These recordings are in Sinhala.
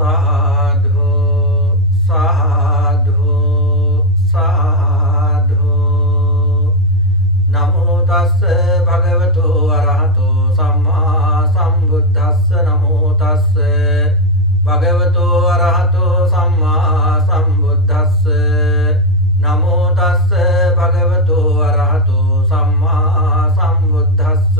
साधु साधु साधु नमो तस्स भगवतो अरहतो सम्मा सम्बुद्धस्स नमो तस्स भगवतो अरहतो सम्मा सम्बुद्धस्स नमो तस्स भगवतो अरहतो सम्मा सम्बुद्धस्स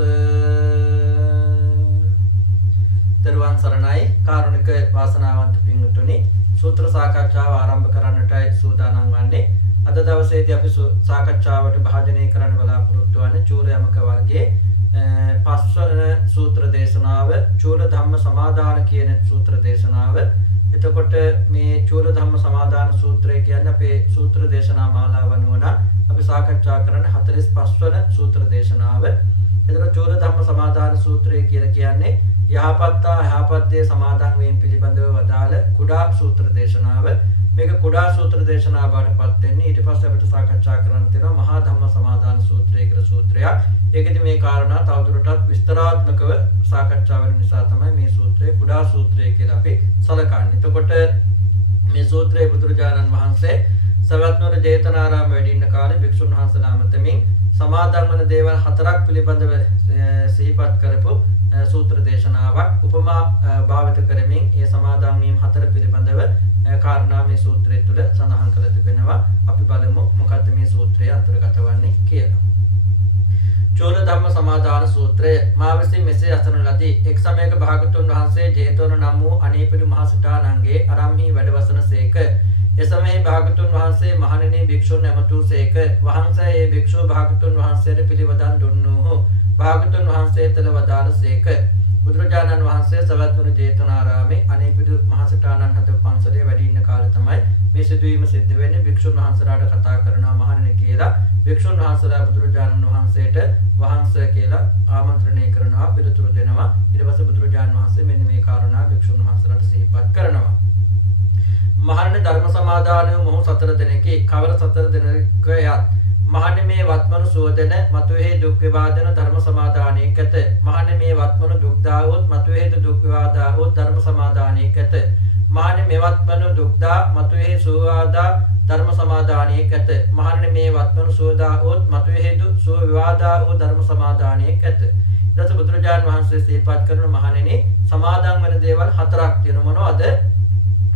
තෙරුවන් සරණයි කාරුණික වාසනාවන්ත පින්වතුනි සූත්‍ර සාකච්ඡාව ආරම්භ කරන්නටයි සූදානම් වන්නේ අද දවසේදී අපි සාකච්ඡාවට භාජනය කරන්න බලාපොරොත්තු වන්නේ චූල යමක වර්ගයේ පස්වන සූත්‍ර දේශනාව චූල ධම්ම සමාදාන කියන සූත්‍ර දේශනාව. එතකොට මේ චූල ධම්ම සමාදාන සූත්‍රය කියන්නේ අපේ සූත්‍ර දේශනා මාලාව අනුව අපි සාකච්ඡා කරන 45 වන සූත්‍ර දේශනාව. එතකොට චූල ධම්ම සමාදාන සූත්‍රය කියලා කියන්නේ යහපත්තා යහපත්යේ සමාදන් වීම පිළිබඳව වදාළ කුඩා සූත්‍ර දේශනාව. මේක කුඩා සූත්‍ර දේශනාව බවටපත් වෙන්නේ. ඊට පස්සේ අපිට සාකච්ඡා කරන්න තියෙනවා මහා ධම්ම සමාදාන සූත්‍රය කියලා සූත්‍රයක්. ඒකෙදි මේ කාරණා තවදුරටත් විස්තරාත්මකව සාකච්ඡා වෙන නිසා තමයි මේ සූත්‍රය කුඩා සූත්‍රය කියලා අපි සලකන්නේ. එතකොට මේ සූත්‍රයේ බුදුරජාණන් වහන්සේ සවැත්නුවර ජේතවනාරාම වැඩ ඉන්න කාලේ භික්ෂුන් වහන්සේලා අමතමින් සමාදන් වන දේවල් 4ක් පිළිබඳව සිහිපත් කරපු සූත්‍ර දේශනාවක් උපමා භාවිත කරමින් ඒ සමාදන් වීම 4 පිළිබඳව කාරණා මේ සූත්‍රය තුළ සඳහන් කර තිබෙනවා. අපි බලමු මොකද්ද මේ සූත්‍රයේ අන්තර්ගත වන්නේ කියලා. චූල ධම්ම සමාදාන සූත්‍රය මා විසින් මෙසේ අසන ලදී. එක් සමයක භාගතුන් වහන්සේ ජේතවන නම් වූ අනේපිඩු මහ සිටානන්ගේ අරම්හි වැඩවසනසේක. ඒ සමයේ භාගතුන් වහන්සේ මහණෙනි භික්ෂුන් ඇමතූසේක. වහන්සේ ඒ භික්ෂුව භාගතුන් වහන්සේට පිළිවදන් දුන්නෝහ. භාගතුන් වහන්සේ තල වදාළසේක. බුදුරජාණන් වහන්සේ සවැත්නුවර ජේතවනාරාමේ අනේපිඩු මහ සිටානන් හත පන්සලේ වැඩ ඉන්න කාලේ තමයි මේ සිදුවීම සිද්ධ වෙන්නේ. භික්ෂුන් වහන්සේලාට කතා කරනවා මහණෙනි කියලා. භික්ෂුන් වහන්සේලා බුදුරජාණන් වහන්සේට වහන්සේ කියලා ආමන්ත්‍රණය කරනවා, පිළිතුරු දෙනවා. ඊට පස්සේ බුදුරජාණන් වහන්සේ මෙන්න මේ කාරණා භික්ෂුන් වහන්සේලාට සිහිපත් කරනවා. මහණෙනි ධර්ම සමාදානය මොහු 4 දිනකේ කවර 4 දිනක යත් මහණෙනි මේ වත්මනු සෝදන මතුවේ දුක් විවාදන ධර්ම සමාදානයේ කත. මහණෙනි මේ වත්මනු දුක් දාවොත් මතුවේ දුක් විවාදාවොත් ධර්ම සමාදානයේ කත. මහණෙනි මේ වත්මනු දුක් දා මතුවේ සෝවාදා ධර්ම සමාදානයේ කත. මහණෙනි මේ වත්මනු සෝදාවොත් මතුවේ සෝ විවාදාවොත් ධර්ම සමාදානයේ කත. ඊට බුදුරජාණන් වහන්සේ සිහිපත් කරන මහණෙනි සමාදන් වෙන දේවල් 4ක් තියෙනවා. මොනවද?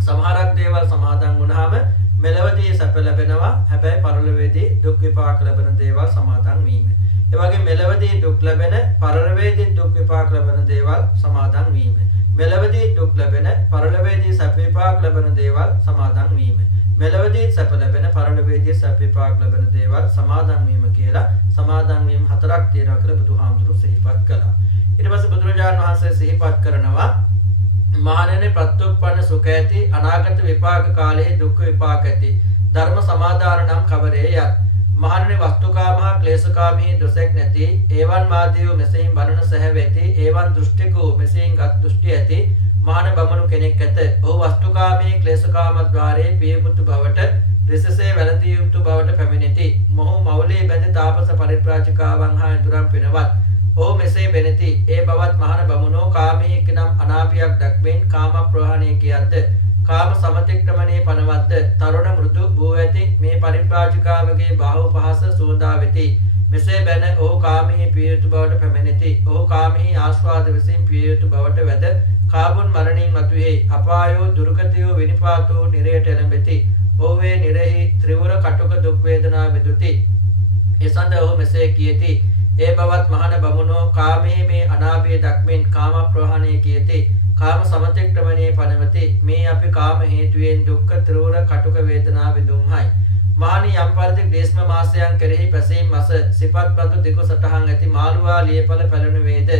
සමහරක් දේවල් සමාදන් වුණාම මෙලවදී සැප ලැබෙනවා. හැබැයි පරලොවේදී දුක් විපාක ලැබෙන දේවල් සමාදන් වීම. ඒ වගේ මෙලවදී දුක් ලැබෙන පරලොවේදී දුක් විපාක ලැබෙන දේවල් සමාදන් වීම. මෙලවදී දුක් ලැබෙන පරලොවේදී සැප විපාක ලැබෙන දේවල් සමාදන් වීම. මෙලවදී සැප ලැබෙන පරලොවේදී සැප විපාක ලැබෙන දේවල් සමාදන් වීම කියලා සමාදන් වීම 4ක් තියෙනවා කියලා බුදුහාමුදුරුවෝ සිහිපත් කළා. ඊට පස්සේ බුදුරජාණන් වහන්සේ සිහිපත් කරනවා මහණෙනි ප්‍රත්‍යুৎපන්න සුඛ ඇති අනාගත විපාක කාලයේ දුක් විපාක ඇති ධර්ම සමාදාන නම් කවරේ යත්. මහණෙනි වස්තුකාමහා ක්ලේශකාමී දොසෙක් නැති ඒවන් මාදීව මෙසෙයින් බණන සැහැවෙති ඒවන් දෘෂ්ටිකෝ මෙසෙයින් ගත් දෘෂ්ටි ඇති මහණ බමුණු කෙනෙක් ඇත. ඔහු වස්තුකාමී ක්ලේශකාම ద్వාරයේ පියමුතු බවට රිසසේ වැළඳිය යුතු බවට පැමිණෙති. මොහු මවුලේ බැඳ තාපස පරිත්‍රාජිකාවන් හා ඉදුරන් පිනවත්. ඔහු මෙසේ බෙනෙති. ඒ බවත් මහණ බමුණෝ කාමීක නම් අනාපියක් දක්වෙන් කාම ප්‍රහාණය කියද්ද කාම සමතික්‍රමණේ පනවද්ද තරුණ මෘදු වූ ඇති මේ පරිත්‍රාජිකාවගේ බාහුව පහස සුවඳා වෙති. මෙසේ බැන ඔහු කාමී පිය යුතු බවට පැමිණෙති. ඔහු කාමී ආස්වාද විසින් පිය යුතු බවට වැද කාබුන් මරණින් මතුවේ අපායෝ දුර්ගතියෝ විනිපාතෝ නිරයට එළඹෙති. ඔහුවේ නිරෙහි ත්‍රිවර කටුක දුක් වේදනා විඳුති. එසඳ ඔහු මෙසේ කියති. ඒ බවත් මහණ බමුණෝ කාමයේ මේ අනාභය දක්මින් කාම ප්‍රහාණය කියති. කාම සමතික්‍රමණේ පනවති. මේ අපි කාම හේතුවෙන් දුක්ඛ ත්‍රිවර කටුක වේදනා විඳුම්හයි. මහණි යම් පරිදි ග්‍රීෂ්ම මාසයන් කෙරෙහි පැසීම් මස සිපත් බඳු දිග සටහන් ඇති මාළුවා ලියපල පැලුණු වේද.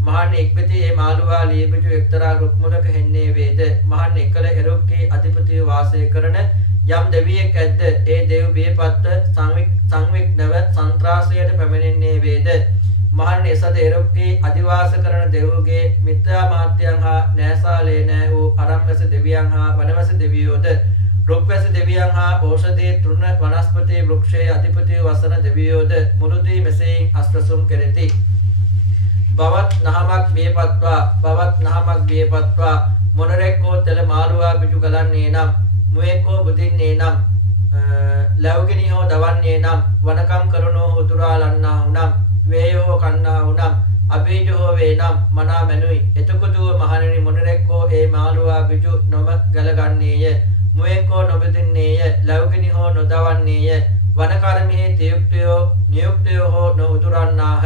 මහණි එක්විති ඒ මාළුවා ලියබිජු එක්තරා රුක් මුලක හෙන්නේ වේද. මහණි එකල එරුක්කේ අධිපතිව වාසය කරන යම් දෙවියෙක් ඇද්ද ඒ දෙව් බියපත්ත සංවික්නව සන්ත්‍රාසයට පැමිණෙන්නේ වේද. මහණෙනි එසද එරුක්කේ අදිවාස කරන දෙව්ගේ මිත්‍යා මාත්‍යයන් හා නෑසාලේ නෑ වූ අරම්වැස දෙවියන් හා වනවැස දෙවියෝද රුක්වැස දෙවියන් හා ඖෂධී තෘණ වනස්පති වෘක්ෂයේ අධිපතිව වසන දෙවියෝද මුළුදී මෙසේයින් අස්පසුම් කෙරෙති. බවත් නහමක් බියපත්වා මොනරෙක්කෝ තෙල මාළුවා බිජු ගලන්නේ නම් මුවෙක්කෝ බුදින්නේ නම් ලැබුගිනි හෝ දවන්නේ නම් වනකම් කරනෝ උතුරාලන්නා වුනම් වේයෝ කන්නා වුනම් අබීජෝ වේ නම් මනා මැනුයි එතකොදුව මහණෙනි මොනරෙක්කෝ ඒ මාළුවා බිජු නොම ගලගන්නේය මුවෙක්කෝ නොබදින්නේය ලැබුගිනි හෝ නොදවන්නේය වනකර්මයේ තියුක්තයෝ නියුක්තයෝ හෝ නොඋතුරන්නාහ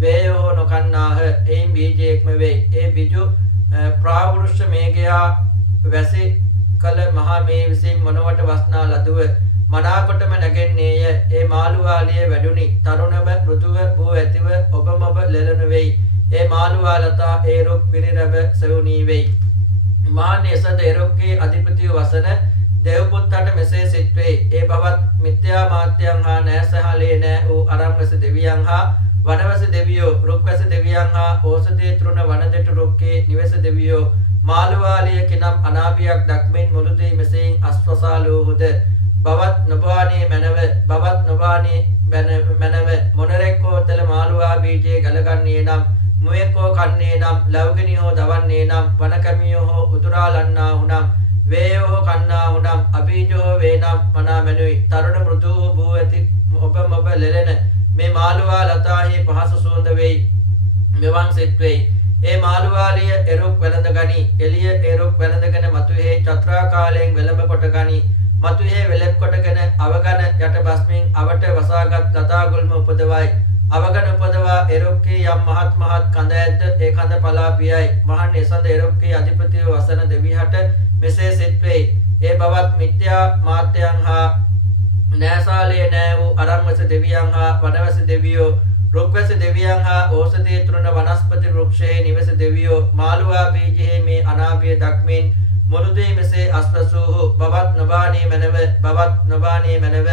වේයෝ හෝ නොකන්නාහ එයින් බීජයක්ම වේ ඒ බිජු ප්‍රාවෘෂ මේඝයා වැසි කල මහා මේ විසින් මොනවට වස්නා ලදුව මනාකොටම නැගෙන්නේය ඒ මාළුවාලිය වැඩුනි තරුණම මෘදුව වූ ඇතිව ඔබමොබ ලෙලනු වෙයි ඒ මාළුවාලතා ඒ රුක් පිරිරැබ සෙවුනී වෙයි මාන්නේ සද එරුක්ගේ අධිපතිය වසන දෙව්පුත්තට මෙසේ සිට්වේ ඒ බවත් මිත්‍යා මාත්‍යයන් හා නෑසහලේ නෑ වූ අරම්වැස දෙවියන් හා වනවැස දෙවියෝ රුක්වැස දෙවියන් හා ඕසදී තෘණ වනදෙටු රුක්කේ නිවැස දෙවියෝ මාළුවාලිය කිනම් අනාභියක් දක්මින් මුළුදී මෙසෙයින් අස්වසාලූහුද බවත් නොබානේ මැනව බවත් නොබානේ මැනව මොනරෙක්කෝ තෙල මාළුවා බීජේ ගලගන්නේ නම් මුවෙක්කෝ කන්නේ නම් ලැබුගිනි හෝ දවන්නේ නම් වනකමියෝ හෝ උතුරාලන්නා වුනම් වේයෝ හෝ කන්නා වුනම් අබීජෝ වේ නම් මනා මැනුයි තරුණ මෘදු වූ ඇති ඔබ මොබ ලෙලෙන මේ මාළුවා ලතාහි පහස සුවඳ වෙයි මෙවන් සිත් වෙයි ඒ මාළුවාලිය එරුක් වැළඳ ගනි එළිය එරුක් වැළඳගෙන මතුහේ චත්‍රාකාලයෙන් වෙළඹ කොට ගනි මතුහේ වෙලෙක් කොටගෙන අවගන යට බස්මින් අවට වසාගත් ලතා ගුල්ම උපදවයි අවගන උපදවා එරුක්කේ යම් මහත් මහත් කඳ ඇද්ද ඒ කඳ පලා පියයි මහන් එසඳ එරුක්කේ අධිපතිව වසන දෙවිහට මෙසේ සිත් වෙයි ඒ බවත් මිත්‍යා මාත්‍යයන් හා නෑසාලේ නෑ වූ අරම්වැස දෙවියන් හා වනවැස දෙවියෝ රුක්වැස දෙවියන් හා ඕසදී තෘණ වනස්පති වෘක්ෂයේ නිවස දෙවියෝ මාළුවා බීජයේ මේ අනාභිය දක්මින් මුළුදී මෙසේ අස්වසූහු බවත් නොබානේ මැනව බවත් නොබානේ මැනව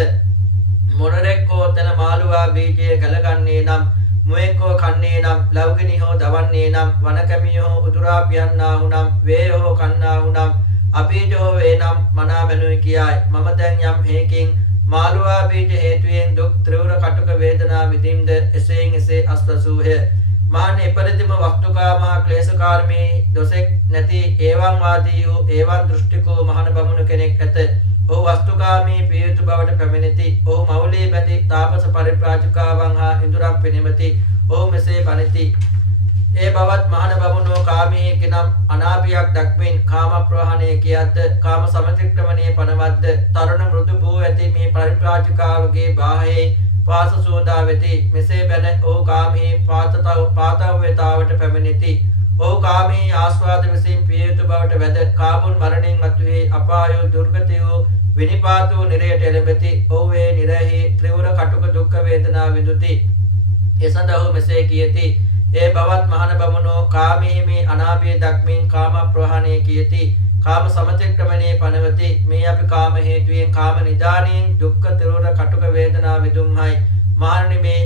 මොනරෙක්කෝ තෙල මාළුවා බීජය ගලගන්නේ නම් මුවෙක්කෝ කන්නේ නම් ලැබුගිනි හෝ දවන්නේ නම් වනකැමියෝ උදුරා පියන්නා වුනම් වේයෝ කන්නා වුනම් අබීජෝ වේ නම් මනා මැනුයි කියයි මම දැන් යම් හේකින් මාළුවා බීජ හේතුයෙන් දුක් ත්‍රිවර කටුක වේදනා විඳින්ද එසේන් එසේ අස්වසූහ මාන එපරිදිම වස්තුකාමහා ක්ලේශකාර්මී දොසෙක් නැති ඒවං වාදී වූ ඒවං දෘෂ්ටිකෝ මහණ බමුණු කෙනෙක් ඇත ඔහු වස්තුකාමී පියයුතු බවට පැමිණෙති ඔහු මවුලේ බැඳි තාපස පරිප්‍රාජිකාවන් හා ඉඳුරම් පිනෙමති ඔහු මෙසේ බණිති ඒ බවත් මහණ බමුණෝ කාමී කිනම් අනාභියක් දක්මින් කාම ප්‍රහාණය කියද්ද කාම සමතික්‍රමණයේ පනවද්ද තරුණ මෘදු වූ ඇති මේ පරිප්‍රාජිකාවගේ බාහේ පාස සෝදා වෙති මෙසේ බැන ඔහු කාමී පාතව්‍යතාවට පැමිණෙති ඔහු කාමී ආස්වාද විසින් පියයුතු බවට වැද කාමුන් මරණින් මතුවේ අපායෝ දුර්ගතියෝ විනිපාතෝ නිරයට එළඹෙති ඔහු ඒ නිරයෙහි ත්‍රිවර කටුක දුක්ඛ වේදනා විඳුති එසඳ ඔහු මෙසේ කියති ඒ බවත් මහණ බමුණෝ කාමී මේ අනාභිය දක්මින් කාම ප්‍රහාණය කියති කාම සමතික්‍රමණයේ පනවති මේ අපි කාම හේතුයෙන් කාම නිදානයෙන් දුක්ඛ ත්‍රිවර කටුක වේදනා විදුම්හයි මහණනි මේ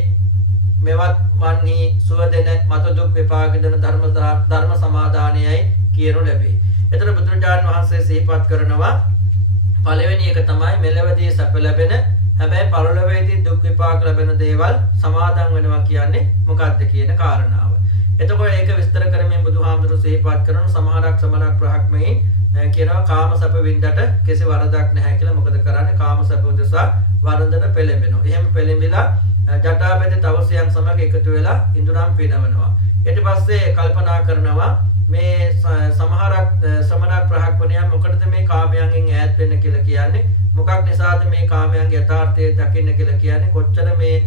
මෙවත් වන්හි සුවදෙන මත දුක් විපාක දෙන ධර්ම සමාදානයයි කියනු ලැබේ. එතන බුදුරජාණන් වහන්සේ සිහිපත් කරනවා පළවෙනි එක තමයි මෙලවදී සැප ලැබෙන හැබැයි පරලොවේදී දුක් විපාක ලැබෙන දේවල් සමාදන් වෙනවා කියන්නේ මොකක්ද කියන කාරණාව. එතකොට ඒක විස්තර කරමින් බුදුහාමුදුරු සිහිපත් කරන සමහරක් බ්‍රහ්මයන් කියනවා කාම සැප වින්දට කිසි වරදක් නැහැ කියලා. මොකද කරන්නේ කාම සැප උදෙසා වරදට පෙළඹෙනවා. එහෙම පෙළඹිලා ජටාපති තවසයන් සමග එකතු වෙලා ඉඳුරම් පිනවනවා. ඊට පස්සේ කල්පනා කරනවා මේ සමහරක් සමනක් බ්‍රහ්මණයන් මොකටද මේ කාමයන්ගෙන් ඈත් වෙන්න කියලා කියන්නේ? මොකක් නිසාද මේ කාමයන්ගේ යථාර්ථය දකින්න කියලා කියන්නේ? කොච්චර මේ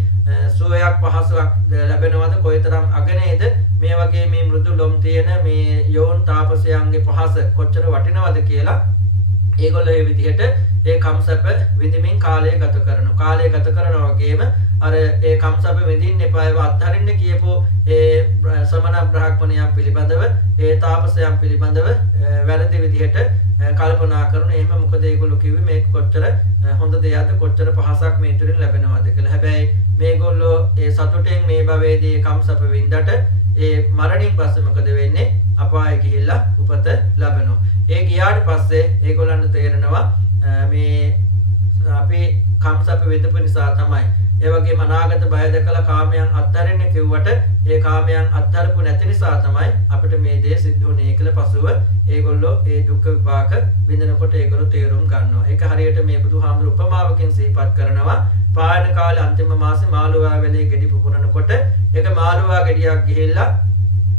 සුවයක් පහසුවක් ලැබෙනවද? කොයිතරම් අගනේද මේ වගේ මේ මෘදු ලොම් තියෙන මේ යෝන් තාපසයන්ගේ පහස කොච්චර වටිනවද කියලා ඒගොල්ලෝ මේ විදිහට ඒ කම්සප විඳින්මින් කාලය ගත කරනවා. කාලය ගත කරනවා වගේම අර ඒ කම්සප විඳින්න එපා ඒව අත්හරින්න කියපෝ ඒ සමන බ්‍රහ්මණයන් පිළිබඳව ඒ තාපසයන් පිළිබඳව වැරදි විදිහට කල්පනා කරන. එහෙම මොකද ඒගොල්ලෝ කිව්වේ මේක කොච්චර හොඳ දෙයක්ද කොච්චර පහසක් මේ තුලින් ලැබෙනවද කියලා. හැබැයි මේගොල්ලෝ ඒ සතුටෙන් මේ භවයේදී කම්සප විඳට ඒ මරණින් පස්සේ මොකද වෙන්නේ? අපාය ගිහිල්ලා උපත ලැබෙනවා. ඒ ගියාට පස්සේ ඒගොල්ලන්ට තේරෙනවා මේ අපි කම්සප විඳපු නිසා තමයි ඒ වගේම අනාගත බය දැකලා කාමයන් අත්හරින්න කිව්වට ඒ කාමයන් අත්හරපු නැති නිසා තමයි අපිට මේ දේ සිද්ධ වුනේ කියලා පසුව ඒගොල්ලෝ ඒ දුක් විපාක විඳිනකොට ඒගොල්ලෝ තේරුම් ගන්නවා. ඒක හරියට මේ බුදුහාමුදුරු උපමාවකින් සිහිපත් කරනවා. පායන කාලේ අන්තිම මාසේ මාළුවා වැලේ ගෙඩි පුපුරනකොට ඒක මාළුවා ගෙඩියක් ගිහිල්ලා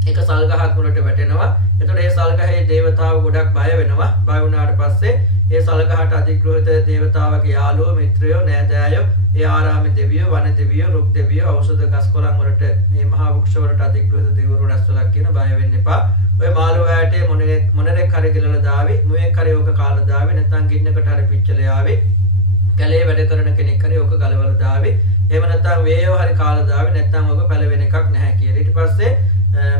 එක සල් ගහක් මුලට වැටෙනවා. එතකොට ඒ සල් ගහේ දේවතාවෝ ගොඩක් බය වෙනවා. බය වුණාට පස්සේ ඒ සල් ගහට අධිග්‍රහිත දේවතාවගේ යාළුවෝ මිත්‍රයෝ නෑදෑයෝ ඒ ආරාමේ දෙවියෝ වන දෙවියෝ රුක් දෙවියෝ ඖෂධ ගස් කොළන් වලට මේ මහා වෘක්ෂ වලට අධිග්‍රහිත දෙවිවරු රැස්වලා කියන බය වෙන්න එපා. ඔය මාළුවාට මොනරෙක් හරි ගලලා දාවි, මුවෙක් හරි ඕක කාලා දාවි, නැත්නම් ගින්නකට හරි පිච්චලා යාවි. කැලේ වැඩ කරන කෙනෙක් හරි ඕක ගලවලා දාවි. එහෙම නැත්නම් වේයෝ හරි කාලා දාවි, නැත්නම් ඕක පැලවෙන එකක් නැහැ කියලා. ඊට පස්සේ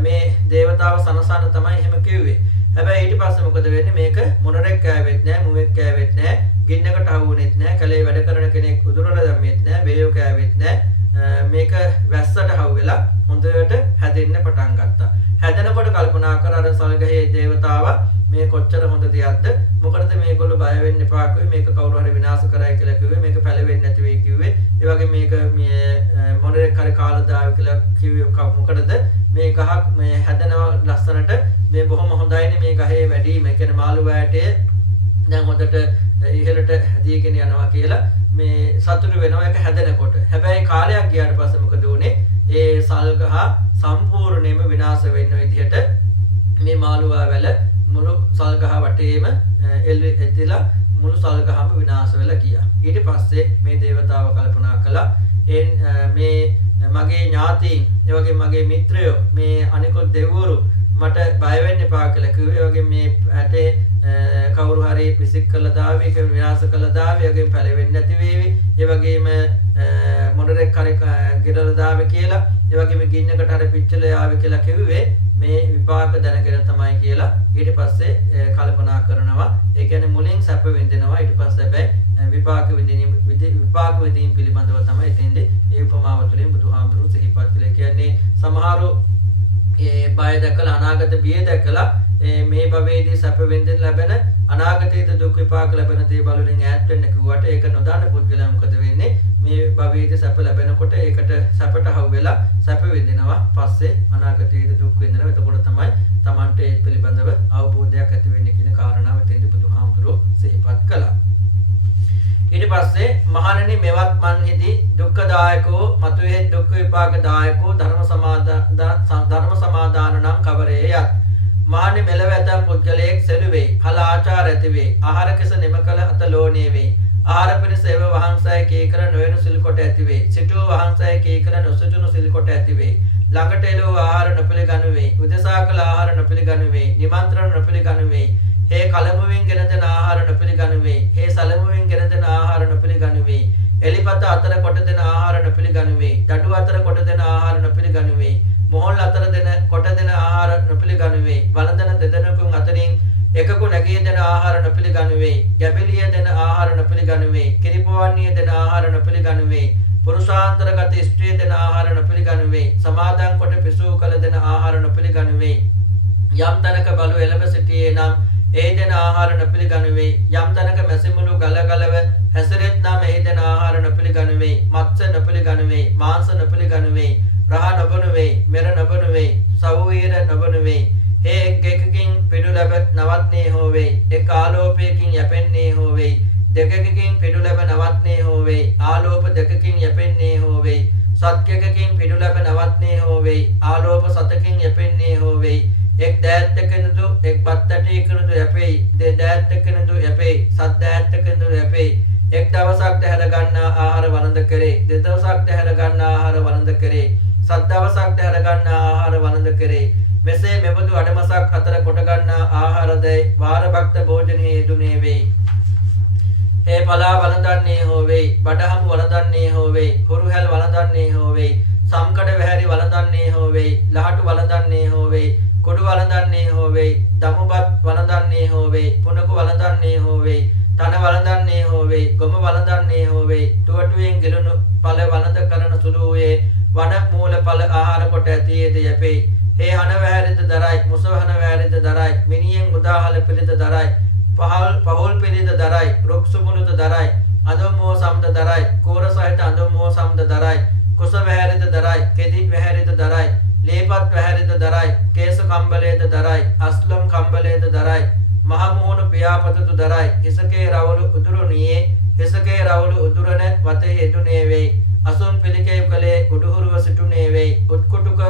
මේ දේවතාව සනසන තමයි එහෙම කිව්වේ. හැබැයි ඊට පස්සේ මොකද වෙන්නේ? මේක මොනරෙක් කෑවෙත් නැහැ, මුවෙක් කෑවෙත් නැහැ, ගින්නකට අහුවුනේත් නැහැ, කැලේ වැඩ කරන කෙනෙක් උදුරලා දැම්මෙත් නැහැ, වේයෝ කෑවෙත් නැහැ. මේක වැස්සට හවුවෙලා හොඳට හැදෙන්න පටන් ගත්තා. හැදෙනකොට කල්පනා කර අර සල්ගහේ දේවතාවා මේ කොච්චර හොඳ දෙයක්ද? මොකටද මේගොල්ලෝ බය වෙන්න එපා කිව්වේ? මේක කවුරු හරි විනාශ කරයි කියලා කිව්වේ. මේක පැලවෙන්නේ නැති වෙයි කිව්වේ. ඒ වගේ මේක මේ මොනරෙක් හරි කාලා දාවි කියලා කිව්වේ මොකටද? මේ ගහක් මේ හැදෙනවා ලස්සනට. මේ බොහොම හොඳයිනේ මේ ගහේ වැඩිම. ඒ කියන්නේ මාළු වැටේ දැන් හොඳට ඉහළට හැදීගෙන යනවා කියලා මේ සතුටු වෙනවා ඒක හැදෙනකොට. හැබැයි කාලයක් ගියාට පස්සේ මොකද වුනේ? ඒ සල්ගහ සම්පූර්ණයෙන්ම විනාශ වෙන්න විදිහට මේ මාළුවා වැල මුළු සල්ගහ වටේම එල්ලෙලා මුළු සල්ගහම විනාශ වෙලා ගියා. ඊට පස්සේ මේ දේවතාව කල්පනා කළා මේ මගේ ඥාතීන්, ඒ වගේ මගේ මිත්‍රයෝ, මේ අනිකුත් දෙවිවරු මට බය වෙන්න එපා කියලා කිව්වේ. ඒ වගේ මේ ඇටේ කවුරු හරි විසික් කළා දාවි, ඒක විනාශ කළා දාවි, ඒ වගේම පැලවෙන්නේ නැති වේවි. ඒ වගේම මොනරෙක් හරි ගෙරලා දාවි කියලා, ඒ වගේම ගින්නකට හරි පිච්චලා යාවි කියලා කිව්වේ. මේ විපාක දැනගෙන තමයි කියලා ඊට පස්සේ කල්පනා කරනවා. ඒ කියන්නේ මුලින් සැප විඳිනවා, ඊට පස්සේ හැබැයි විපාක විඳීම පිළිබඳව තමයි එතෙන්දී ඒ උපමාව තුළින් බුදුහාමුදුරුවෝ සිහිපත් කළේ. කියන්නේ සමහරු ඒ බය දැකලා අනාගත බිය දැකලා මේ භවයේදී සැප විඳින්න ලැබෙන අනාගතයේදී දුක් විපාක ලැබෙන දේවල් වලින් ඈත් වෙන්න කිව්වට ඒක නොදන්න පුද්ගලයා මොකද වෙන්නේ? මේ භවයේදී සැප ලැබෙනකොට ඒකට සැපට හවු වෙලා සැප විඳිනවා. පස්සේ අනාගතයේදී දුක් විඳිනවා. එතකොට තමයි Tamante ඒ පිළිබඳව අවබෝධයක් ඇති වෙන්නේ කියන කාරණාව එතෙන්දී බුදුහාමුදුරුවෝ සිහිපත් කළා. ඊට පස්සේ මහණෙනි මෙවත් මන්හිදී දුක්ඛදායකෝ මතුවේ දුක්ඛ විපාකදායකෝ ධර්ම සමාදාන නම් කවරේ යත්. මහණෙනි මෙලව ඇතම් පුද්ගලයෙක් සෙලුවේ, හල ආචාර ඇති වේ, ආහාර කෙස නිම කළ අත ලෝණේ වේ. ආහාර පිණිස එව වහන්සය කීකර නොවන සිල් කොට ඇති වේ. සිටුව වහන්සය කීකර නොසිටුණු සිල් කොට ඇති වේ. ළඟට එළෝ ආහාර නොපිළිගනු වේ. උදෙසා කළ ආහාර නොපිළිගනු වේ. නිමන්ත්‍රණ නොපිළිගනු වේ. හේ කලමුවෙන් ගෙන දෙන ආහාර නොපිළිගනු වේ. හේ සලමුවෙන් ගෙන දෙන ආහාර නොපිළිගනු වේ. එලිපත අතර කොට දෙන ආහාර නොපිළිගනු වේ. දඩුව අතර කොට දෙන ආහාර නොපිළිගනු වේ. මොහොල් අතර කොට දෙන ආහාර නොපිළිගනු වේ. වළඳන දෙදෙනෙකුන් අතරින් එකකු නැගී දෙන ආහාර නොපිළිගනු වේ. ගැබිලිය දෙන ආහාර නොපිළිගනු වේ. කිරිපොවන්නේ දෙන ආහාර නොපිළිගනු වේ. පුරුෂාන්තරගත ස්ත්‍රිය දෙන ආහාර නොපිළිගනු වේ. සමාදන් කොට පිසූ කළ දෙන ආහාර නොපිළිගනු වේ. යම් තැනක බලු එළඹ සිටියේ නම් ඒ දෙන ආහාර නොපිළිගනු වේ. යම් තැනක මැසිමුළු ගලගලව හැසිරෙත් නම් ඒ දෙන ආහාර නොපිළිගනු වේ. මත්ස්‍ය නොපිළිගනු වේ. මාංශ නොපිළිගනු වේ. රහ නොබනු වේ. මෙර නොබනු වේ. සවුවීර නොබනු වේ. හේ එකකින් පිඩු ලැබ නවත්නේ හෝ වේ. එක් ආලෝපයකින් යැපෙන්නේ හෝ වේ. දෙකකින් පිඩු ලැබ නවත්නේ හෝ වේ. ආලෝප දෙකකින් යැපෙන්නේ හෝ වේ. සත්‍යකකින් පිඩු ලැබ නවත්නේ හෝ වේ. ආලෝප සතකින් යැපෙන්නේ හෝ වේ. එක් දෑත්තකනදු එක් බත්තටයකනදු යැපෙයි. දෑත්තකනදු යැපෙයි. සත් දෑත්තකනදු යැපෙයි. එක් දවසක් දැහැර ගන්නා ආහාර වළඳ කරේ. දෙදවසක් දැහැර ගන්නා ආහාර වළඳ කරේ. සත් දවසක් දැහැර ගන්නා ආහාර වළඳ කරේ. මෙසේ මෙබඳු අඩමසක් අතර කොට ගන්නා ආහාරදයි වාර භක්ත භෝජනයේ යෙදුනේ වෙයි. හේ පලා වළඳන්නේ හෝ වෙයි. බඩහමු වළඳන්නේ හෝ වෙයි. හුරුහැල් වළඳන්නේ හෝ වෙයි. සම්කඩ වැහැරි වළඳන්නේ හෝ වෙයි. ලහටු වළඳන්නේ හෝ වෙයි. කුඩු වළඳන්නේ හෝ වෙයි. දමුබත් වළඳන්නේ හෝ වෙයි. පුනකු වළඳන්නේ හෝ වෙයි. තන වළඳන්නේ හෝ වෙයි. ගොම වළඳන්නේ හෝ වෙයි. ටුවටුවෙන් ගෙලුණු ඵල වළඳ කරන සුළු වූයේ වන මූල ඵල ආහාර කොට ඇතියේද යැපෙයි. හේ හන වැහැරිද දරයි. මුසවහන වැහැරිද දරයි. මිනියෙන් උදාහල පිළිද දරයි. පහල් පිළිද දරයි. රුක්සු මුළුද දරයි. අඳුම්මෝ සම්ද දරයි කෝර සහිත අඳුම්මෝ සම්ද දරයි කුස වැහැරිද දරයි කෙදි වැහැරිද දරයි ලේපත් වැහැරිද දරයි කේස කම්බලේද දරයි අස්ලම් කම්බලේද දරයි මහ මුහුණු පියාපතතු දරයි හිසකේ රවළු උදුරුණියේ හිසකේ රවළු උදුරන වතේ යෙදුනේ වෙයි අසුන් පිළිකේ කලේ උඩුහුරුව සිටුනේ වෙයි උත්කුටුකව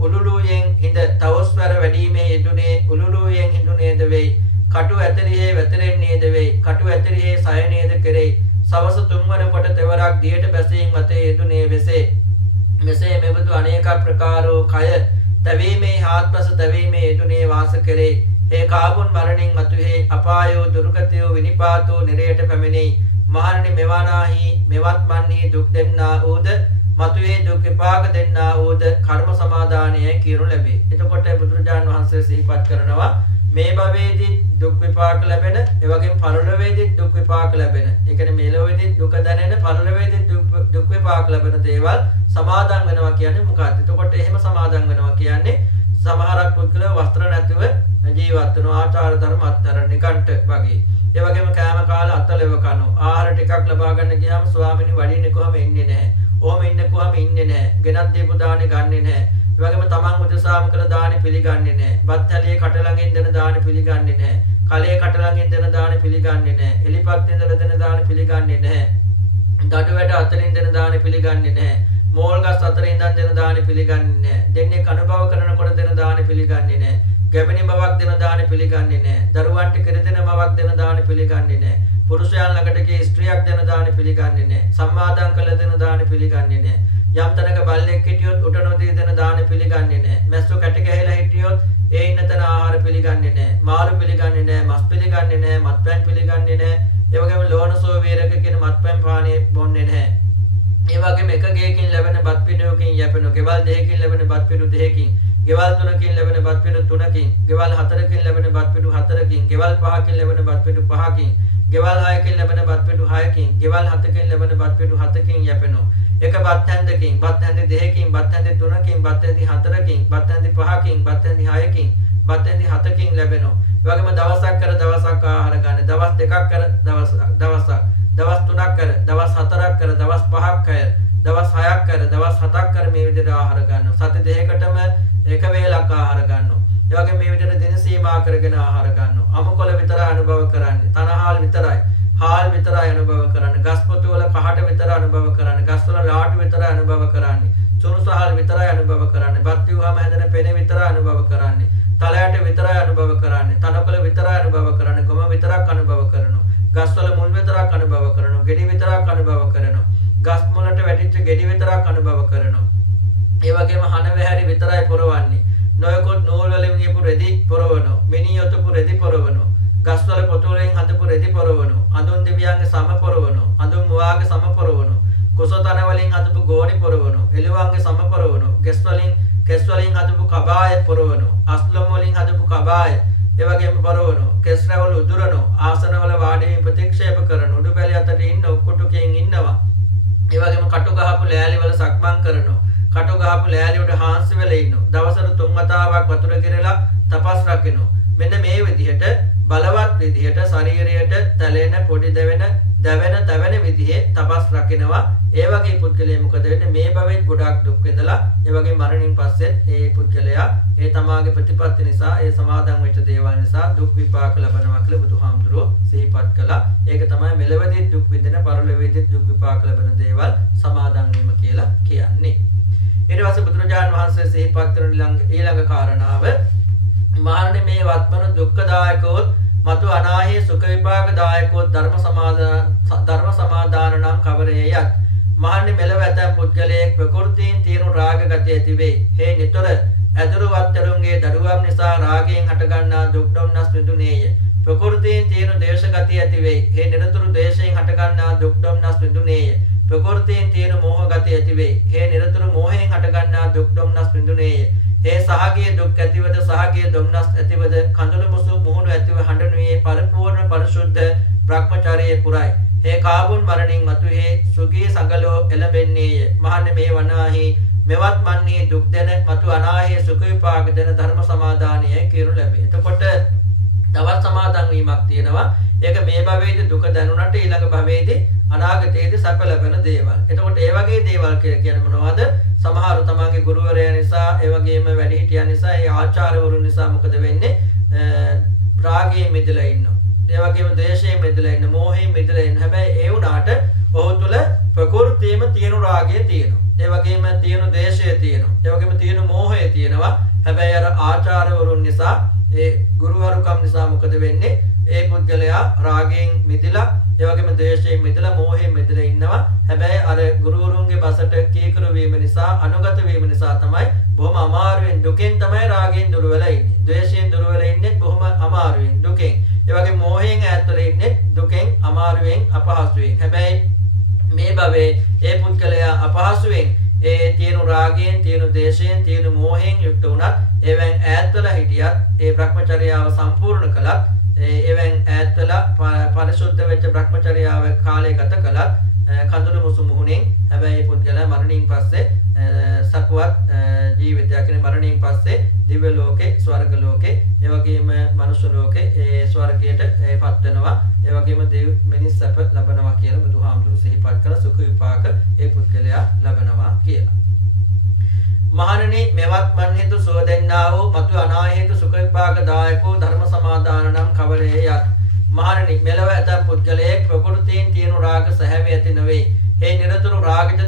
උලුලුයෙන් හිඳ තවස්වර වැඩිමේ යෙදුනේ උලුලුයෙන් හිඳුනේද වෙයි කටු ඇතරියේ වැතරෙන්නේද වෙයි කටු ඇතරියේ සයනේද කෙරෙයි සවස තුන්වන කොට තෙවරක් දියට බැසීම් වතේ යෙදුනේ වෙසේ මෙසේ මෙබඳු අනේක ප්‍රකාරෝ කය තැවීමේ හාත්පස තැවීමේ යෙදුනේ වාස කෙරේ ඒ කාබුන් මරණින් මතුහේ අපායෝ දුර්ගතයෝ විනිපාතෝ නිරයට පැමිණෙයි මහණනි මෙවනාහි මෙවත් මන්හි දුක් දෙන්නා ඌද මතුහේ දුක් විපාක දෙන්නා ඌද කර්ම සමාදානයයි කියනු ලැබේ. එතකොට බුදුරජාණන් වහන්සේ සිහිපත් කරනවා මේ භවයේදී දුක් විපාක ලැබෙන ඒ වගේම පරලොවේදී දුක් විපාක ලැබෙන ඒ කියන්නේ මෙලොවේදී දුක දැනෙන පරලොවේදී දුක් විපාක ලැබෙන දේවල් සමාදන් වෙනවා කියන්නේ මොකක්ද? එතකොට එහෙම සමාදන් වෙනවා කියන්නේ සමහරක් පුද්ගලයෝ වස්ත්‍ර නැතිව ජීවත් වෙන ආචාර ධර්ම අත්තර නිකන්ට වගේ. ඒ වගේම කෑම කාලා අතලෙව කනවා. ආහාර ටිකක් ලබා ගන්න ගියාම ස්වාමිනී වඩින්නේ කොහම ඉන්නේ නැහැ. ඔහම ඉන්නේ කොහම ඉන්නේ නැහැ. ගෙනත් දීපු දානේ ගන්නෙ නැහැ. ඒ වගේම තමන් උදෙසාම කළ දානේ පිළිගන්නේ නැහැ. බත් ඇලියේ කට ළඟින් දෙන දානේ පිළිගන්නේ නැහැ. කලයේ කට ළඟින් දෙන දානේ පිළිගන්නේ නැහැ. එලිපත් ඉඳලා දෙන දානේ පිළිගන්නේ නැහැ. දඩු වැඩ අතරින් දෙන දානේ පිළිගන්නේ නැහැ. මෝල් ගස් අතරින් ඉඳන් දෙන දානේ පිළිගන්නේ නැහැ. දෙන්නේ අනුභව කරනකොට දෙන දානේ පිළිගන්නේ නැහැ. ගැබණි බවක් දෙන දානේ පිළිගන්නේ නැහැ. දරුවන්ට කිරිදෙන බවක් දෙන දානේ පිළිගන්නේ නැහැ. පුරුෂයන් ළඟට ගිය ස්ත්‍රියක් දෙන දානේ පිළිගන්නේ නැහැ. සම්මාදම් කළ දෙන දානේ පිළිගන්නේ නැහැ. යම් තැනක බල්ලෙක් හිටියොත් උට නොදී දෙන දානේ පිළිගන්නේ නැහැ. මැස්සෝ කැට ගැහිලා හිටියොත් ඒ ඉන්න තැන ආහාර පිළිගන්නේ නැහැ. මාළු පිළිගන්නේ නැහැ. මස් පිළිගන්නේ නැහැ. මත්පැන් පිළිගන්නේ නැහැ. ඒ වගේම ලෝණසෝ වේරක කියන මත්පැන් පානීය බොන්නේ නැහැ. ඒ වගේම එක ගේකින් ලැබෙන බත් පිඬුවකින් යැපෙන ගෙවල් දෙකකින් ලැබෙන බත් පිඬු දෙකකින් ගෙවල් තුනකින් ලැබෙන බත් පිඬු තුනකින් ගෙවල් හතරකින් ලැබෙන බත් පිඬු හතරකින් ගෙවල් පහකින් ලැබෙන බත් පිඬු පහකින් ගෙවල් හයකින් ලැබෙන බත් පිඬු හයකින් ගෙවල් හතකින් ලැබෙන බත් පිඬු හතකින් යැපෙනවා. එක බත් හැන්දකින් බත් හැන්දි දෙකකින් බත් හැන්දි තුනකින් බත් හැන්දි හතරකින් බත් හැන්දි පහකින් බත් හැන්දි හයකින් බත් හැන්දි හතකින් ලැබෙනවා. ඒ වගේම දවසක් කර දවසක් ආහාර ගන්න. දවස් දෙකක් කර දවසක් දවස් තුනක් කර දවස් හතරක් කර දවස් පහක් කර දවස් හයක් කර දවස් හතක් කර මේ විදිහට ආහාර ගන්නවා. සති දෙකකටම එක වේලක් ආහාර ගන්නවා. ඒ වගේ මේ විදිහට දින සීමා කරගෙන ආහාර ගන්නවා. අමුකොළ විතරයි අනුභව කරන්නේ. තනහාල් විතරයි. හාල් විතරයි අනුභව කරන්නේ. ගස්පොතු වල කහට විතරයි අනුභව කරන්නේ. ගස් වල ලාටු විතරයි අනුභව කරන්නේ. සුනුසහල් විතරයි අනුභව කරන්නේ. බත් වුවම හැදෙන පෙන විතරයි අනුභව කරන්නේ. තලයට විතරයි අනුභව කරන්නේ. තනකොළ විතරයි අනුභව කරන්නේ. ගොම විතරක් අනුභව කරනවා. ගස් වල මුල් විතරක් අනුභව කරනවා. ගෙඩි විතරක් අනුභව කරනවා. ගස් මුලට වැටිච්ච ගෙඩි විතරක් අනුභව කරනවා. ඒ වගේම හන වැහැරි විතරයි පොරවන්නේ. නොයකොත් නූල් වලින් ගියපු රෙදි පොරවනවා. මිනි යොතපු රෙදි පොරවනවා. ගස් වල පොතු වලින් හදපු රෙදි පොරවනවා. අඳුන් දෙවියන්ගේ සම පොරවනවා. අඳුන් මුවාගේ සම පොරවනවා. කුසතන වලින් හදපු ගෝණි පොරවනවා. එළුවන්ගේ සම පොරවනවා. කෙස් වලින් හදපු කබාය පොරවනවා. අස්ලම් වලින් හදපු කබාය ඒ වගේම පොරවනවා. කෙස් රැවල උදුරනවා. ආසන වල වාඩි වී ප්‍රතික්ෂේප කරන උඩු බැලි අතට ඉන්න උක්කුටුකෙන් ඉන්නවා. ඒ වගේම කටු ගහපු ලෑලි වල සක්මන් කරනවා. කටු ගහපු ලෑලි උඩ හාන්සි වෙලා ඉන්නවා. දවසට 3 වතාවක් වතුර කිරලා තපස් රකින්නවා. මෙන්න මේ විදිහට බලවත් විදිහට ශරීරයට තැලෙන පොඩි දැවෙන විදිහේ තපස් රකින්නවා. ඒ වගේ පුද්ගලයා මොකද වෙන්නේ? මේ භවෙත් ගොඩාක් දුක් විඳලා ඒ වගේ මරණින් පස්සෙත් ඒ පුද්ගලයා ඒ තමාගේ ප්‍රතිපත්ති නිසා ඒ සමාදන් වෙච්ච දේවල් නිසා දුක් විපාක ලබනවා කියලා බුදුහාමුදුරුවෝ සිහිපත් කළා. ඒක තමයි මෙලවදී දුක් විඳින පරලොවේදී දුක් විපාක ලබන දේවල් සමාදන් වීම කියලා කියන්නේ. ඊට පස්සේ බුදුරජාණන් වහන්සේ සිහිපත් කරන ඊළඟ කාරණාව මහණෙනි මේ වත්මන දුක්ඛදායකෝත් මතු අනාහි සුඛ විපාකදායකෝත් ධර්ම සමාදාන නම් කවරේයත් මහණෙනි මෙලව ඇතැම් පුද්ගලයෙක් ප්‍රකෘතියින් තියෙන රාග ගතිය ඇති වේ. හේ නිතර ඇදුරු වත්තරුන්ගේ දරුවම් නිසා රාගයෙන් හටගන්නා දුක් දුම්නස් විඳුනේය. ප්‍රකෘතියින් තියෙන දේශ ගතිය ඇති වේ. හේ නිරතුරු දේශයෙන් හටගන්නා දුක් දුම්නස් විඳුනේය. ප්‍රකෘතියෙන් තියෙන මෝහ ගතිය ඇති වේ. හේ නිරතුරු මෝහයෙන් හටගන්නා දුක් දුම්නස් විඳුනේය. හේ සහගිය දුක් ඇතිවද සහගිය දුම්නස් ඇතිවද කඳුළු මුසු මුහුණු ඇතිව හඬනුයේ පරිපූර්ණ පරිශුද්ධ බ්‍රහ්මචාරයේ පුරයි. හේ කාබුන් මරණින් මතු හේ සුගී සඟලෝ එළඹෙන්නේය. මහන්නේ මේ වනාහි මෙවත් මන්නේ දුක් දෙන මතු අනාහි සුඛ විපාක දෙන ධර්ම සමාදානයයි කියනු ලැබේ. එතකොට තවත් සමාදන් වීමක් තියෙනවා. ඒක මේ භවයේදී දුක දැනුණාට ඊළඟ භවයේදී අනාගතයේදී සැප ලැබෙන දේවල්. එතකොට ඒ වගේ දේවල් කියන්නේ මොනවද? සමහරු තමන්ගේ ගුරුවරයා නිසා, ඒ වගේම වැඩිහිටියන් නිසා, ඒ ආචාර්යවරුන් නිසා මොකද වෙන්නේ? රාගයෙන් මිදලා ඉන්නවා. ඒ වගේම ද්වේෂයෙන් මිදලා ඉන්න, මෝහයෙන් මිදලා ඉන්න. හැබැයි ඒ වුණාට ඔහු තුල ප්‍රകൃතියම තියෙන රාගය තියෙනවා. ඒ වගේම තියෙන ද්වේෂය තියෙනවා. ඒ වගේම තියෙන මෝහය තියෙනවා. හැබැයි අර ආචාර්යවරුන් නිසා, ඒ ගුරුවරුකම් නිසා මොකද වෙන්නේ? ඒ පුද්ගලයා රාගයෙන් මිදලා, ඒ වගේම ද්වේෂයෙන් මිදලා, මෝහයෙන් මිදලා ඉන්නවා. හැබැයි අර ගුරුවරුන්ගේ බසට කීකරු වීම නිසා, අනුගත වීම නිසා තමයි බොහොම අමාරුවෙන් දුකෙන් තමයි රාගයෙන් දුර වෙලා ඉන්නේ. ද්වේෂයෙන් දුර වෙලා ඉන්නේ බොහොම අමාරුවෙන් දුකෙන්. ඒ වගේ මෝහයෙන් ඈත් වෙලා ඉන්නේ දුකෙන්, අමාරුවෙන්, අපහසුයෙන්. හැබැයි මේ භවයේ ඒ පුද්ගලයා අපහසුයෙන් ඒ තියෙන රාගයෙන්, තියෙන දේශයෙන්, තියෙන මෝහයෙන් යුක්ත වුණත්, ඒවෙන් ඈත් වෙලා හිටියත්, ඒ භ්‍රමචර්යාව සම්පූර්ණ කළත්, ඒවෙන් ඈත් වෙලා පරිශුද්ධ වෙච්ච භ්‍රමචර්යාව කාලය ගත කළත්, කඳුළු මුසු මුහුණෙන් හැබැයි පුද්ගලයා මරණින් පස්සේ සපවත් ජීවිතයක් කියන මරණින් පස්සේ දිව්‍ය ලෝකේ, ස්වර්ග ලෝකේ, ඒ වගේම මනුෂ්‍ය ලෝකේ, ඒ ස්වර්ගයට පත් වෙනවා. ඒ වගේම දෙව් මිනිස් සැප ලබනවා කියලා බුදුහාමුදුරු සිහිපත් කළ සුඛ විපාක ඒ පුද්ගලයා ලබනවා කියලා. මහණෙනි, මෙවත් මන් හේතු සුව දෙන්නා වූ මතු අනාහේතු සුඛ විපාක දායකෝ ධර්ම සමාදාන නම් කවරේ යත්. මහණෙනි, මෙලව ඇතම් පුද්ගලයෙක් ප්‍රകൃතියෙන් තියෙන රාග සැහැවේ ඇති නොවේ. ඒ නිරතුරු රාගිත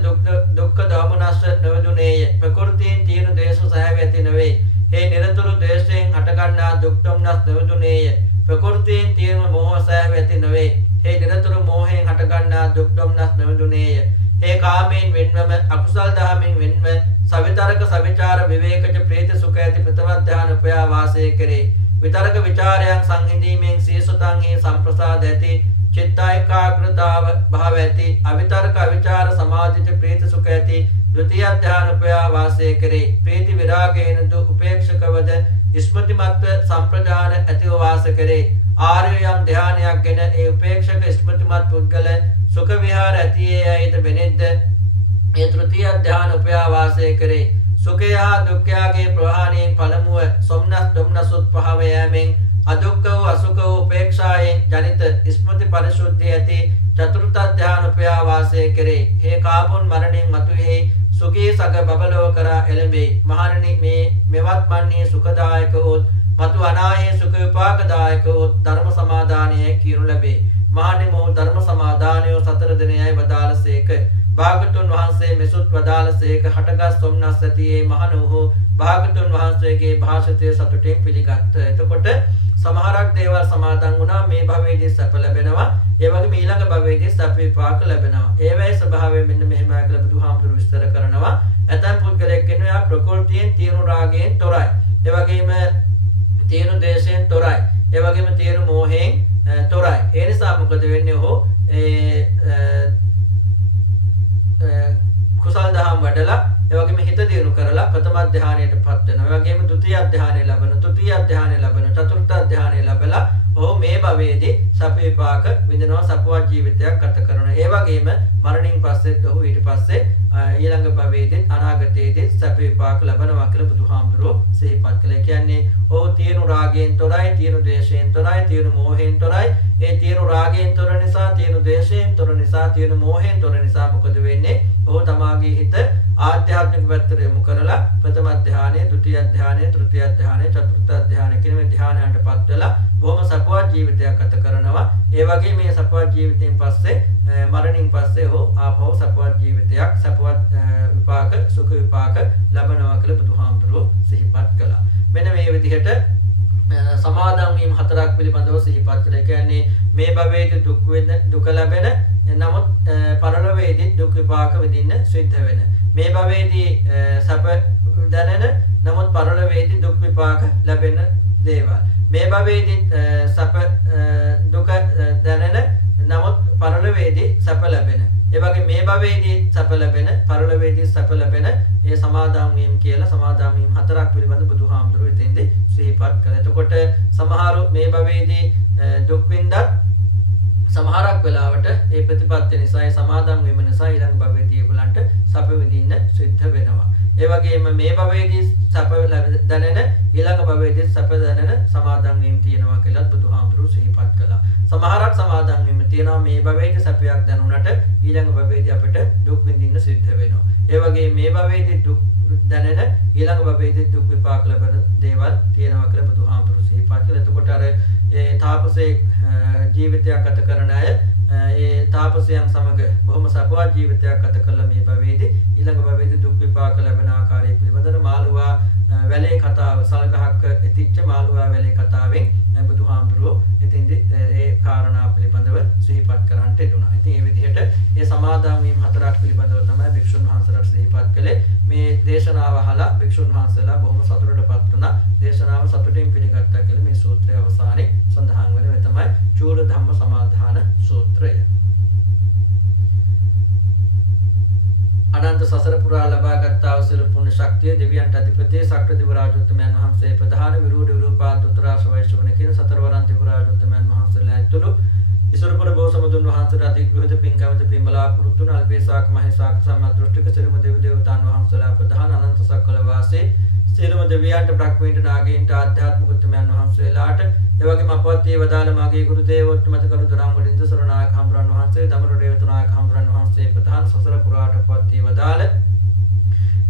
දුක්ඛ දෝමනස්ස නොවදුනේය. ප්‍රകൃතියෙන් තියෙන ද්වේෂ සැහැවේ ඇති නොවේ. ඒ නිරතුරු ද්වේෂයෙන් හටගන්නා දුක් දෝමනස් නොවදුනේය. ප්‍රകൃතියෙන් තියෙන මෝහ සැහැවේ ඇති නොවේ. ඒ නිරතුරු මෝහයෙන් හටගන්නා දුක් දෝමනස් නොවදුනේය. ඒ කාමයෙන් වෙන්වම, අකුසල් දහමෙන් වෙන්ව, සවිතරක සවිචාර විවේකජ ප්‍රීති සුඛ ඇති ප්‍රථම ධ්‍යාන උපයා වාසය කරේ. විතරක විචාරයන් සංහිඳීමෙන් සීසුතන්හි සම්ප්‍රසාද ඇති, චිත්තායකාග්‍රතාව භාව ඇති, අවිතරක අවිචාර සමාධිත ප්‍රීති සුඛ ඇති ද්විතීය ධ්‍යාන උපයා වාසය කරේ. ප්‍රීති විරාගයෙන් දු උපේක්ෂකවද ස්මෘතිමත්ව සම්ප්‍රදාන ඇතිව වාස කරේ. ආර්යයම් ධ්‍යානයක් ගෙන ඒ උපේක්ෂක ස්මෘතිමත් පුද්ගල සුඛ විහාර ඇතියේ ඇයිත බෙනෙද්ද ඒ තෘතීය ධ්‍යාන උපයා වාසය කරේ. සුඛය හා දුක්ඛයගේ ප්‍රහාණයෙන් පළමුව සොම්නස් දුම්නසුත් පහව යෑමෙන් අදුක්ඛ වූ අසුඛ වූ උපේක්ෂායෙන් ජනිත ස්මෘති පරිශුද්ධිය ඇති චතුර්ථ ධ්‍යාන උපයා වාසය කරේ. හේ කාපුන් මරණින් මතුෙහි සුඛී සග බබලව කරා එළඹේ. මහණෙනි, මේ මෙවත් මන්නේ සුඛදායක වූ මතු අනාහේ සුඛ විපාකදායක වූ ධර්ම සමාදානය කියනු ලැබේ. මහණෙනි, මොහු ධර්ම සමාදානය සතර දිනයයි වදාළසේක. භාගතුන් වහන්සේ මෙසුත් වදාළසේක. හටගත් සොම්නස් ඇතියේ මහණෝ භාගතුන් වහන්සේගේ භාෂිතය සතුටින් පිළිගත්. එතකොට සමහරක් දේවල් සමාදන් වුණා. මේ භවයේදී සැප ලැබෙනවා. ඒ වගේම ඊළඟ භවයේදී සැප විපාක ලැබෙනවා. ඒවැයි ස්වභාවය මෙන්න මෙහෙමයි කියලා බුදුහාමුදුරු විස්තර කරනවා. ඇතැම් පුද්ගලයෙක් ඉන්නවා ප්‍රകൃතියෙන් තියෙන රාගයෙන් තොරයි. ඒ වගේම තියෙන දේශයෙන් තොරයි. ඒ වගේම තියෙන මෝහයෙන් තොරයි. ඒ නිසා මොකද වෙන්නේ? ඔහු කුසල් දහම් වඩලා, ඒ වගේම හිත දියුණු කරලා ප්‍රථම ධ්‍යානයටපත් වෙනවා. ඒ වගේම ද්විතීය ධ්‍යානය ලබන, තෘතීය ධ්‍යානය ලබන, චතුර්ථ ධ්‍යානය ලැබලා ඔහු මේ භවයේදී සැප විපාක විඳිනවා, සපවත් ජීවිතයක් ගත කරනවා. ඒ වගේම මරණින් පස්සේ ඔහු ඊට පස්සේ ඊළඟ භවයේදී අනාගතයේදී සැප විපාක ලබනවා කියලා බුදුහාමුදුරුවෝ සිහිපත් කළා. කියන්නේ ඔහු තියෙන රාගයෙන් තොරයි, තියෙන ද්වේෂයෙන් තොරයි, තියෙන මෝහයෙන් තොරයි. ඒ තියෙන රාගයෙන් තොර නිසා, තියෙන ද්වේෂයෙන් තොර නිසා, තියෙන මෝහයෙන් තොර නිසා මොකද වෙන්නේ? ඔහු තමාගේ හිත ආධ්‍යාත්මික පැත්තට යොමු කරලා ප්‍රථම ධ්‍යානය, ද්විතීය ධ්‍යානය, තෘතීය ධ්‍යානය, චතුර්ථ ධ්‍යානය කියන මේ ධ්‍යානයන්ටපත් වෙලා බොහොම සපවත් ජීවිතයක් ගත කරනවා. ඒ වගේ මේ සපවත් ජීවිතයෙන් පස්සේ මරණින් පස්සේ ඔහු ආපහු සපවත් ජීවිතයක්, සපවත් විපාක, සුඛ විපාක ලබනවා කියලා බුදුහාමුදුරුවෝ සිහිපත් කළා. මෙන්න මේ විදිහට සමාදන් වීම හතරක් පිළිබඳව සිහිපත් කළා. කියන්නේ මේ භවයේදී දුක ලැබෙන, නමුත් පරලොවේදී දුක් විපාක විඳින්න සිද්ධ වෙන. මේ භවයේදී සැප දැනෙන, නමුත් පරලොවේදී දුක් විපාක ලැබෙන දේවල්. මේ භවයේදී සැප දුක දැනෙන, නමුත් පරලොවේදී සැප ලැබෙන. ඒ වගේ මේ භවයේදී සැප ලැබෙන, පරලොවේදී සැප ලැබෙන ඒ සමාදන් වීම කියලා සමාදන් වීම හතරක් පිළිබඳ බුදුහාමුදුරුවෝ ඉතින්දී සිහිපත් කළා. එතකොට සමහරු මේ භවයේදී දුක් විඳත් සමහරක් වෙලාවට ඒ ප්‍රතිපත්ති නිසා, ඒ සමාදන් වීම නිසා ඊළඟ භවයේදී ඒගොල්ලන්ට සැප විඳින්න සිද්ධ වෙනවා. ඒ වගේම මේ භවයේදී සැප දැනෙන ඊළඟ භවයේදී සැප දැනෙන සමාදන් වීම තියෙනවා කියලා බුදුහාමුදුරුවෝ සිහිපත් කළා. සමහරක් සමාදන් වීම තියෙනවා මේ භවයේදී සැපයක් දැනුණට ඊළඟ භවයේදී අපිට දුක් විඳින්න සිද්ධ වෙනවා. ඒ වගේ මේ භවයේදී දුක් දැනෙන ඊළඟ භවයේදී දුක් විපාක ලැබෙන දේවල් තියෙනවා කියලා බුදුහාමුදුරුවෝ සිහිපත් කළා. එතකොට අර ඒ තාපසේ ජීවිතයක් ගත කරන අය ඒ තාපසයන් සමග බොහොම සපවත් ජීවිතයක් ගත කළ මේ භවයේදී ඊළඟ භවයේදී දුක් විපාක ලැබෙන ආකාරය පිළිබඳව මාළුවා වැලේ කතාව සල්ගහක් ඉතිච්ච මාළුවා වැලේ කතාවෙන් බුදුහාමුදුරුවෝ ඉතින්දි ඒ කාරණා පිළිබඳව සිහිපත් කරන්නට දුනා. ඉතින් මේ විදිහට මේ සමාදන් වීම හතරක් පිළිබඳව තමයි භික්ෂුන් වහන්සේලාට සිහිපත් කළේ. මේ දේශනාව අහලා භික්ෂුන් වහන්සේලා බොහොම සතුටටපත් වුණා. දේශනාව සතුටින් පිළිගත්තා කියලා මේ සූත්‍රයේ අවසානයේ සඳහන් වෙන මේ තමයි චූල ධම්ම සමාදාන සූත්‍රය. අනන්ත සසර පුරා ලබාගත් අවසල පුණ්‍ය ශක්තිය දෙවියන්ට අධිපති සක්‍ර දිව රාජෝත්තමයන් වහන්සේ ප්‍රධාන විරෝධ විරූපාද උත්තරාශ වෛශ්‍රවණ කියන සතරවරන් දිව රාජෝත්තමයන් වහන්සේලා ඇතුළු ඉසුරුපුර බෝසමුදුන් වහන්සේට අධික විවිධ පින්කමද පින්බලාපුරුතුන අල්පේසාක මහේසාක සම්මාදෘෂ්ටික සිරුම දෙවි දේවතාන් වහන්සේලා ප්‍රධාන අනන්ත සක්කල වාසී සියලුම දෙවියන්ට බ්‍රහ්මීන්ට නාගීන්ට ආධ්‍යාත්මික උත්තමයන් වහන්සේලාට එවැගේම අපවත් ඒ වදාළ මාගේ ගුරු දේවෝත්තමත කරු දරම් වලින්ද සරණායක හඳුරන් වහන්සේ දමරු දේවතුනායක හඳුරන් වහන්සේ ප්‍රධාන සසර පුරාට අපවත් ඒ වදාළ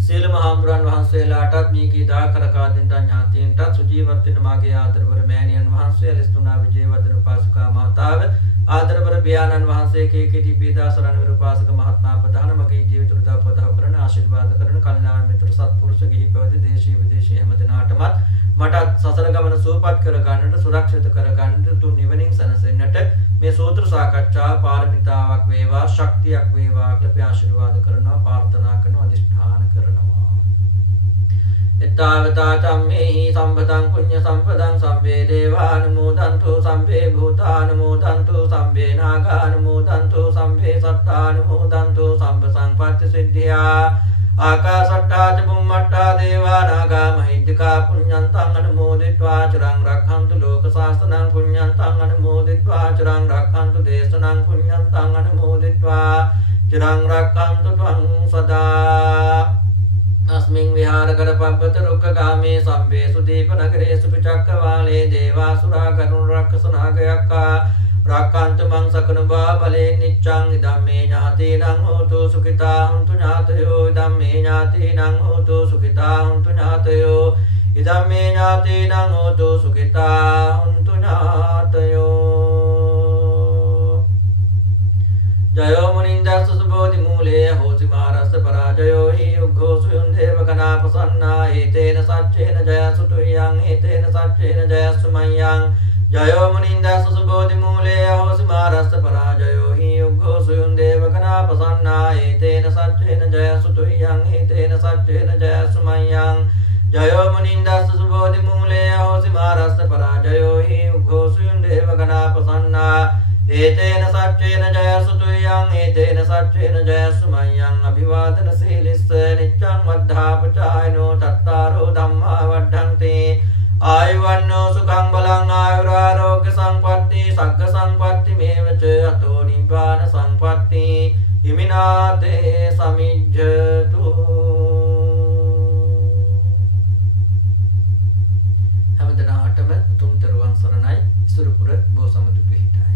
සියලුම හඳුරන් වහන්සේලාටත් මේකී දාකරකාදින්ට ඥාතීන්ට සුජීවත් වෙන මාගේ ආදරවර මෑණියන් වහන්සේ අලිස්තුනා විජේවර්ධන උපාසිකා මාතාව ආදරවර බියාණන් වහන්සේ කේකේටි පීදාසරණ විරුපාසක මහත්මයා ප්‍රධාන මගේ ජීවිත උදව් පදව කරන ආශිර්වාද කරන කල්යාණ මිත්‍ර සත්පුරුෂ ගිහි පැවිදි දේශීය විදේශීය හැම දිනාටමත් මට සසර ගමන සුවපත් කර ගන්නට සුරක්ෂිත කර ගන්නට තුන් නිවනින් සැනසෙන්නට මේ සූත්‍ර සාකච්ඡා පාරමිතාවක් වේවා ශක්තියක් වේවා කියලා ආශිර්වාද කරනවා ප්‍රාර්ථනා කරනවා අධිෂ්ඨාන කරනවා. එතාවතා චම්මේහි සම්පතං පුඤ්ඤ සම්පතං සම්මේ දේවානුමෝදන්තු සම්මේ භූතානුමෝදන්තු සම්මේ නාගානුමෝදන්තු සම්මේ සත්තානුමෝදන්තු සම්ප සංපත්ති සිද්ධියා ආකාශට්ටා ච බුම්මට්ටා දේවා නාග මහිද්దికා පුඤ්ඤන්තං අනුමෝදිत्वा චිරං රක්ඛන්තු ලෝක ශාසනං පුඤ්ඤන්තං අනුමෝදිत्वा චිරං රක්ඛන්තු දේශනං පුඤ්ඤන්තං අනුමෝදිत्वा චිරං රක්ඛන්තු ත්වං සදා अस्मिन् विहारकर पब्बत रुक्कगामे सम्भेषु दीपनगरेषु पिचक्कवाले देवासुरा करुणरक्षसनागयक्का रक्कन्तु मं सकनुबा बले निच्चं इदं मे ज्ञातीनां होतु सुखिता हन्तु ज्ञातयो इदं मे ज्ञातीनां होतु सुखिता हन्तु ज्ञातयो इदं मे ज्ञातीनां होतु सुखिता हन्तु ज्ञातयो जयो मुनिन्दस्य सुबोधि मूले होसि महारस्य पराजयो हि उग्घोषु युन्धेव गणापसन्ना एतेन सच्चेन जयसु तुह्यं एतेन सच्चेन जयसु मह्यं जयो मुनिन्दस्य सुबोधि मूले होसि महारस्य पराजयो हि उग्घोषु युन्धेव गणापसन्ना एतेन सच्चेन जयसु तुह्यं एतेन सच्चेन जयसु मह्यं जयो मुनिन्दस्य सुबोधि मूले होसि महारस्य पराजयो हि उग्घोषु युन्धेव गणापसन्ना एतेन सच्चेन जयसु तुह्यं एतेन सच्चेन जयसु मह्यं अभिवादन शीलिस्स नित्यं वद्धापचायनो तत्तारो धम्मा वर्धन्ते आयुवन्नो सुखं बलं आयुरारोग्य संपत्ति सग्ग संपत्ति मेव च अतो निब्बान संपत्ति इमिनाते समिज्जतु හැමදෙනාටම තුන් තෙරුවන් සරණයි ඉසුරුපුර බෝසමුදු පිහිටයි